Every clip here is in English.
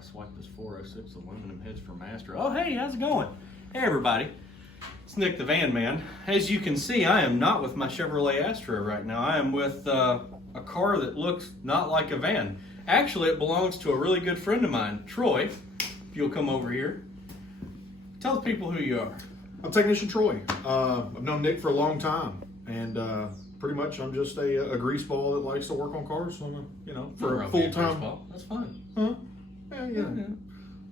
I swiped this 406 aluminum heads for master. Oh, hey, how's it going? Hey, everybody. It's Nick the Van Man. As you can see, I am not with my Chevrolet Astra right now. I am with a car that looks not like a van. Actually, it belongs to a really good friend of mine, Troy. If you'll come over here. Tell the people who you are. I'm Technician Troy. I've known Nick for a long time, and pretty much I'm just a grease ball that likes to work on cars. For a full time. That's fine. Huh? Yeah.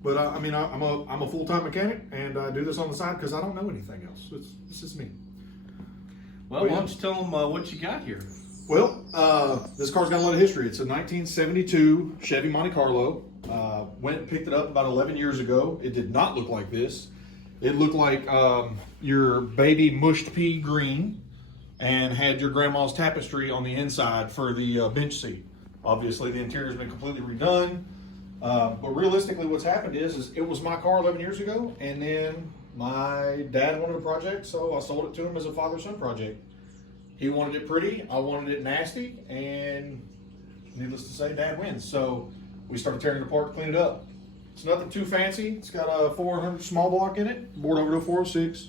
But I'm a full time mechanic, and I do this on the side because I don't know anything else. It's just me. Well, why don't you tell them what you got here? Well, this car's got a lot of history. It's a 1972 Chevy Monte Carlo. Went and picked it up about 11 years ago. It did not look like this. It looked like your baby mushed pea green and had your grandma's tapestry on the inside for the bench seat. Obviously, the interior's been completely redone. But realistically, what's happened is it was my car 11 years ago, and then my dad wanted a project, so I sold it to him as a father-son project. He wanted it pretty, I wanted it nasty, and needless to say, Dad wins. So we started tearing it apart to clean it up. It's nothing too fancy. It's got a 400 small block in it, board over to a 406,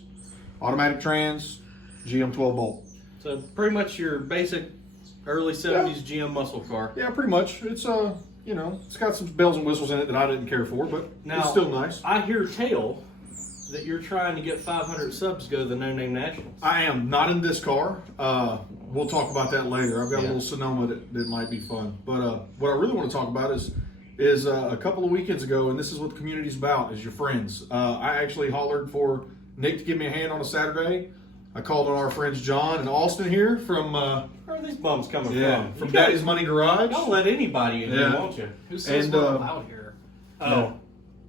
automatic trans, GM 12 bolt. So pretty much your basic early 70s GM muscle car. Yeah, pretty much. It's it's got some bells and whistles in it that I didn't care for, but now, it's still nice. I hear tale that you're trying to get 500 subs to go to the No Name Nationals. I am not in this car. We'll talk about that later. I've got a little Sonoma that might be fun. But what I really want to talk about is a couple of weekends ago, and this is what the community's about, is your friends. I actually hollered for Nick to give me a hand on a Saturday. I called on our friends John and Austin here from... Where are these bums coming from Daddy's Money Garage. Don't let anybody in here, won't you? Who says we're allowed here? Oh,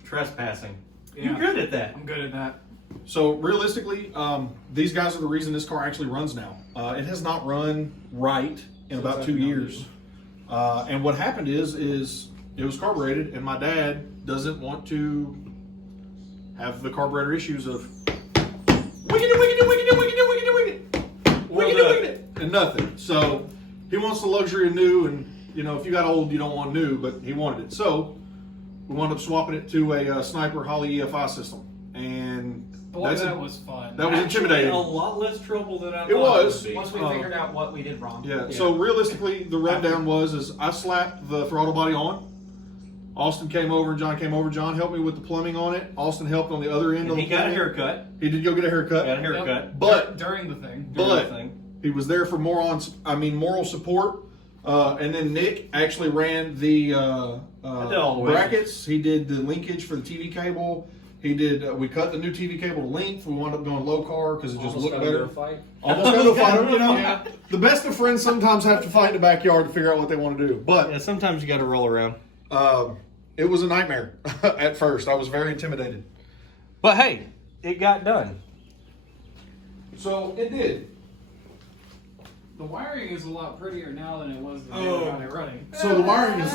trespassing. Yeah. You're good at that. I'm good at that. So realistically, these guys are the reason this car actually runs now. It has not run right in about 2 years. And what happened is it was carbureted, and my dad doesn't want to have the carburetor issues of and nothing. So he wants the luxury of new, and if you got old, you don't want new, but he wanted it. So we wound up swapping it to a Sniper Holley EFI system, and that was fun. That was Actually, intimidating. A lot less trouble than I thought It was. would be. Once we figured out what we did wrong. Yeah. So realistically, the rundown was I slapped the throttle body on. Austin came over, John came over. John helped me with the plumbing on it. Austin helped on the other end. And he got a haircut. He did go get a haircut. Got a haircut. But during the thing. he was there for moral support. And then Nick actually ran the brackets. He did the linkage for the TV cable. He did. We cut the new TV cable to length. We wound up going low car because it just looked better. Almost got to a fight. The best of friends sometimes have to fight in the backyard to figure out what they want to do. But sometimes you got to roll around. It was a nightmare at first. I was very intimidated. But hey, it got done. So it did. The wiring is a lot prettier now than it was the day we got it running. So the wiring is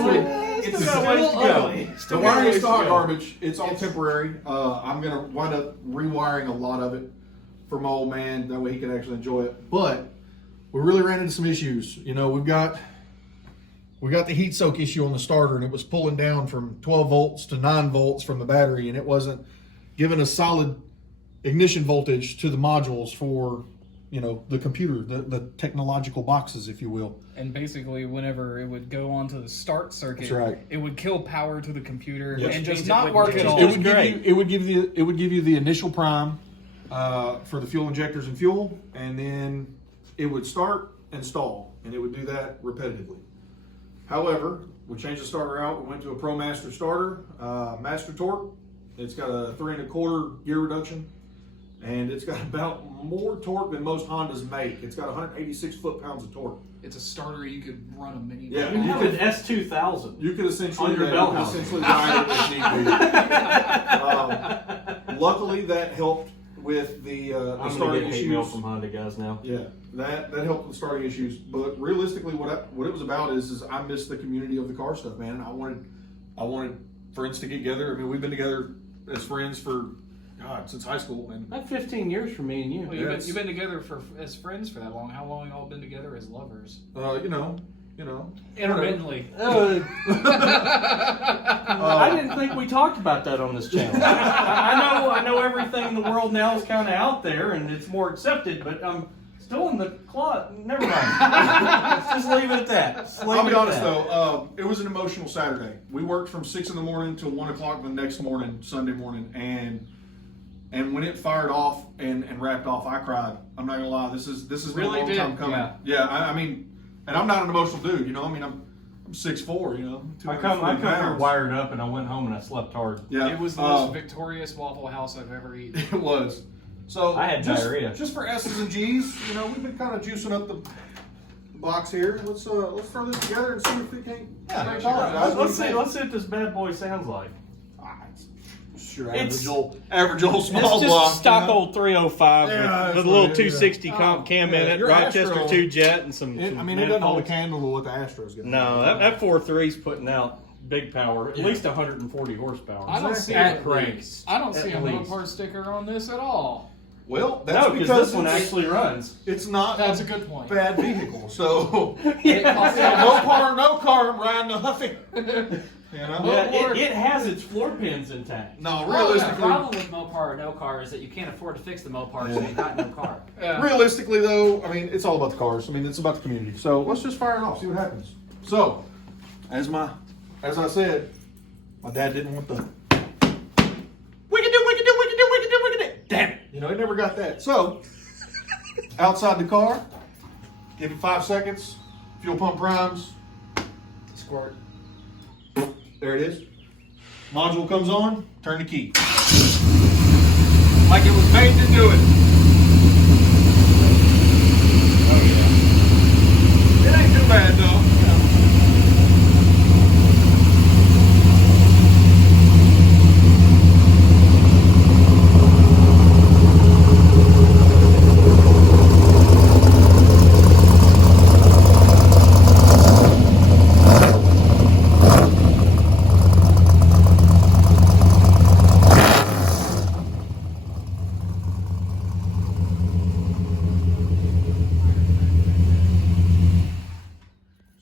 It's still ugly. The wiring is not garbage. It's all temporary. I'm gonna wind up rewiring a lot of it for my old man. That way he can actually enjoy it. But we really ran into some issues. We got the heat soak issue on the starter, and it was pulling down from 12 volts to 9 volts from the battery, and it wasn't giving a solid ignition voltage to the modules for the computer, the technological boxes, if you will. And basically, whenever it would go onto the start circuit, that's right, it would kill power to the computer and just means not work at all. It would give you the initial prime for the fuel injectors and fuel, and then it would start and stall, and it would do that repetitively. However, we changed the starter out. We went to a Pro Master starter, Master Torque. It's got a 3 1/4 gear reduction, and it's got about more torque than most Hondas make. It's got 186 foot-pounds of torque. It's a starter you could run a mini. Yeah, You could S2000. You could essentially on your belt house. ride it if need be. Luckily, that helped with the I'm starting gonna get hate mail issues. from Honda guys now. Yeah, that helped with starting issues. But realistically, what it was about is I missed the community of the car stuff, man. I wanted friends to get together. I mean, we've been together as friends for since high school, and About 15 years for me and you. Well, you've been together as friends for that long. How long y'all been together as lovers? you know. Intermittently. I didn't think we talked about that on this channel. I know everything in the world now is kind of out there and it's more accepted, but I'm still in the closet. Never mind. Let's just leave it at that. I'll be honest though, it was an emotional Saturday. We worked from 6 in the morning till 1 o'clock the next morning, Sunday morning, and when it fired off and wrapped off, I cried. I'm not gonna lie. This is Really been a long time coming. Yeah. I mean, and I'm not an emotional dude. You know, I mean, I'm 6'4", you know. I come 240 here pounds. wired up and I went home and I slept hard. Yeah, It was the most victorious Waffle House I've ever eaten. It was. So I had diarrhea. Just for S's and G's, you know, we've been kind of juicing up the box here. Let's throw this together and see if we can't. Yeah, Let's see what this bad boy sounds like. Sure, It's- average old small It's just block. stock you know? old 305 Yeah, with that's a little what it is, 260 yeah. comp cam Yeah, in it, your Rochester Astro- 2 jet, and some. It some doesn't hold a manifolds. candle to what the Astros get. No, that 4.3's putting out big power, at least 140 horsepower. I don't see At a cranks. I don't see a least. Mopar sticker on this at all. Well, that's No, because because this one actually runs. it's not That's a a good point. bad vehicle. So It costs no car, no car, I'm riding nothing. You know? Yeah, it has its floor pins intact. No, The realistically, problem with Mopar or no car is that you can't afford to fix the Mopar, so you got no car. Yeah. realistically though, I mean, it's all about the cars. I mean, it's about the community. So let's just fire it off, see what happens. So, as I said, my dad didn't want the wicked do. Damn it! You know, he never got that. So, outside the car, give it 5 seconds. Fuel pump primes. Squirt. There it is. Module comes on. Turn the key. Like it was made to do it. Oh yeah. It ain't too bad though.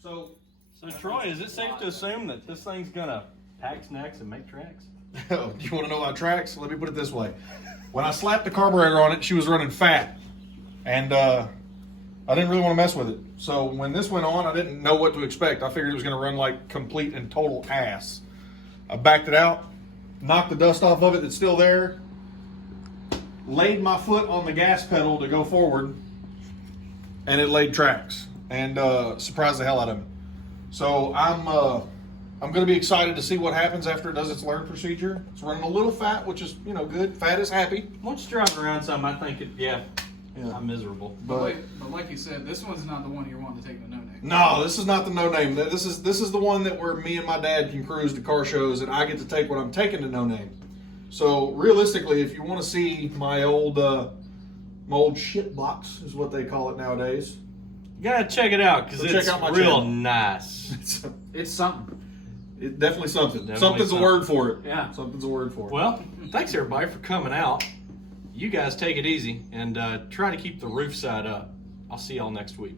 So, Troy, is it safe to assume that this thing's gonna pack snacks and make tracks? Do you want to know about tracks? Let me put it this way. When I slapped the carburetor on it, she was running fat. And I didn't really want to mess with it. So when this went on, I didn't know what to expect. I figured it was going to run like complete and total ass. I backed it out, knocked the dust off of it that's still there, laid my foot on the gas pedal to go forward, and it laid tracks. And surprised the hell out of me. So I'm going to be excited to see what happens after it does its learn procedure. It's running a little fat, which is, you know, good. Fat is happy. Once you drive around some, I think I'm miserable. But like you said, this one's not the one you're wanting to take the no-name. No, this is not the no name. This is the one that where me and my dad can cruise to car shows, and I get to take what I'm taking to no name. So realistically, if you want to see my old shit box is what they call it nowadays. You gotta check it out because So it's check out my real channel. nice. It's something. It's definitely something. Definitely Something's something. a word for it. Yeah. Something's a word for it. Well, thanks everybody for coming out. You guys take it easy and try to keep the roof side up. I'll see y'all next week.